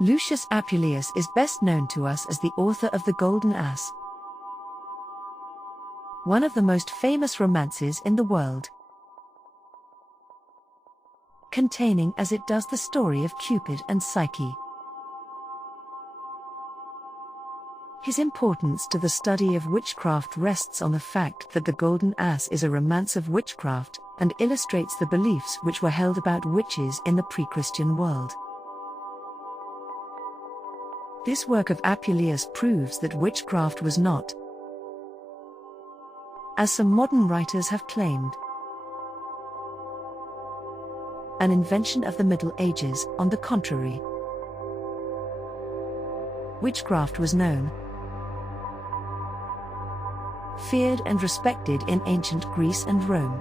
Lucius Apuleius is best known to us as the author of The Golden Ass, one of the most famous romances in the world, containing as it does the story of Cupid and Psyche. His importance to the study of witchcraft rests on the fact that The Golden Ass is a romance of witchcraft, and illustrates the beliefs which were held about witches in the pre-Christian world. This work of Apuleius proves that witchcraft was not, as some modern writers have claimed, an invention of the Middle Ages. On the contrary, witchcraft was known, feared and respected in ancient Greece and Rome.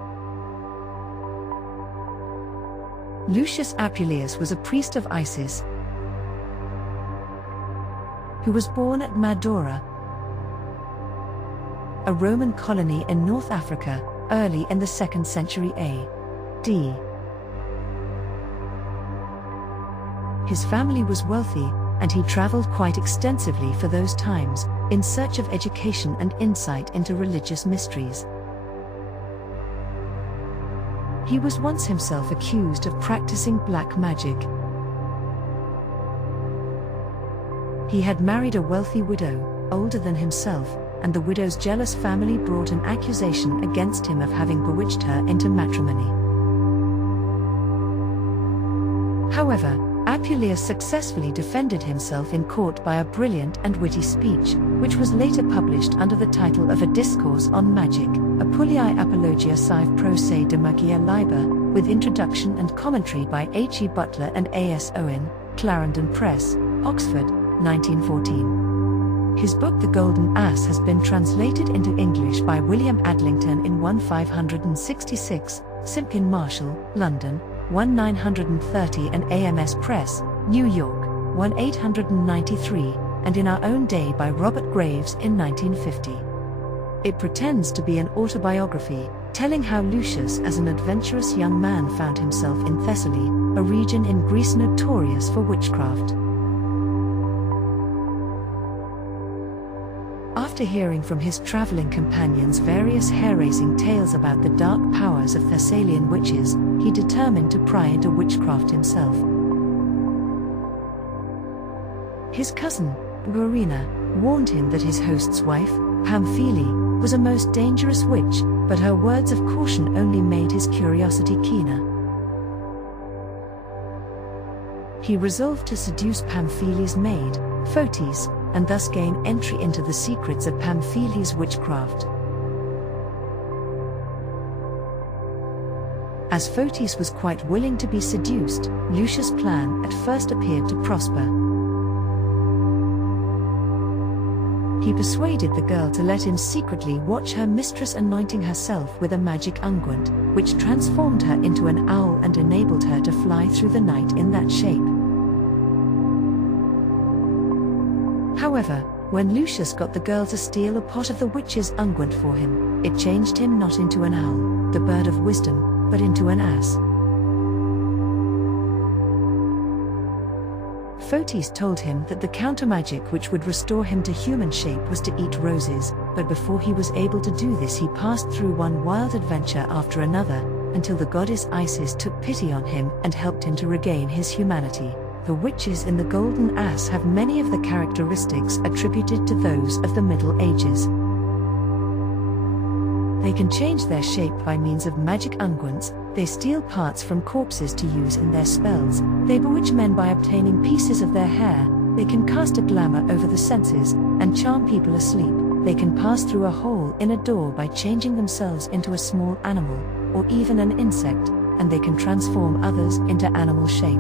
Lucius Apuleius was a priest of Isis, who was born at Madaura, a Roman colony in North Africa, early in the 2nd century A.D. His family was wealthy, and he traveled quite extensively for those times, in search of education and insight into religious mysteries. He was once himself accused of practicing black magic. He had married a wealthy widow, older than himself, and the widow's jealous family brought an accusation against him of having bewitched her into matrimony. However, Apuleius successfully defended himself in court by a brilliant and witty speech, which was later published under the title of A Discourse on Magic, Apuleius Apologia Sive Pro Se de Magia Liber, with introduction and commentary by H. E. Butler and A. S. Owen, Clarendon Press, Oxford, 1914. His book The Golden Ass has been translated into English by William Adlington in 1566, Simpkin Marshall, London, 1930, and AMS Press, New York, 1893, and in our own day by Robert Graves in 1950. It pretends to be an autobiography, telling how Lucius as an adventurous young man found himself in Thessaly, a region in Greece notorious for witchcraft. After hearing from his traveling companions various hair-raising tales about the dark powers of Thessalian witches, he determined to pry into witchcraft himself. His cousin, Verena, warned him that his host's wife, Pamphili, was a most dangerous witch, but her words of caution only made his curiosity keener. He resolved to seduce Pamphili's maid, Fotis, and thus gain entry into the secrets of Pamphili's witchcraft. As Fotis was quite willing to be seduced, Lucius' plan at first appeared to prosper. He persuaded the girl to let him secretly watch her mistress anointing herself with a magic unguent, which transformed her into an owl and enabled her to fly through the night in that shape. However, when Lucius got the girl to steal a pot of the witch's unguent for him, it changed him not into an owl, the bird of wisdom, but into an ass. Fotis told him that the countermagic which would restore him to human shape was to eat roses, but before he was able to do this he passed through one wild adventure after another, until the goddess Isis took pity on him and helped him to regain his humanity. The witches in The Golden Ass have many of the characteristics attributed to those of the Middle Ages. They can change their shape by means of magic unguents, they steal parts from corpses to use in their spells, they bewitch men by obtaining pieces of their hair, they can cast a glamour over the senses, and charm people asleep, they can pass through a hole in a door by changing themselves into a small animal, or even an insect, and they can transform others into animal shape.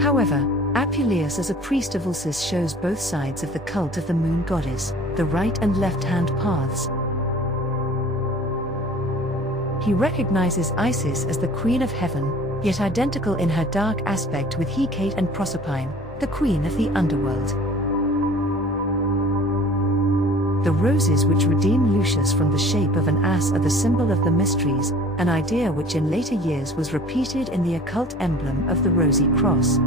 However, Apuleius as a priest of Ulcis shows both sides of the cult of the moon goddess, the right and left-hand paths. He recognizes Isis as the queen of heaven, yet identical in her dark aspect with Hecate and Proserpine, the queen of the underworld. The roses which redeem Lucius from the shape of an ass are the symbol of the mysteries, an idea which in later years was repeated in the occult emblem of the Rosy Cross.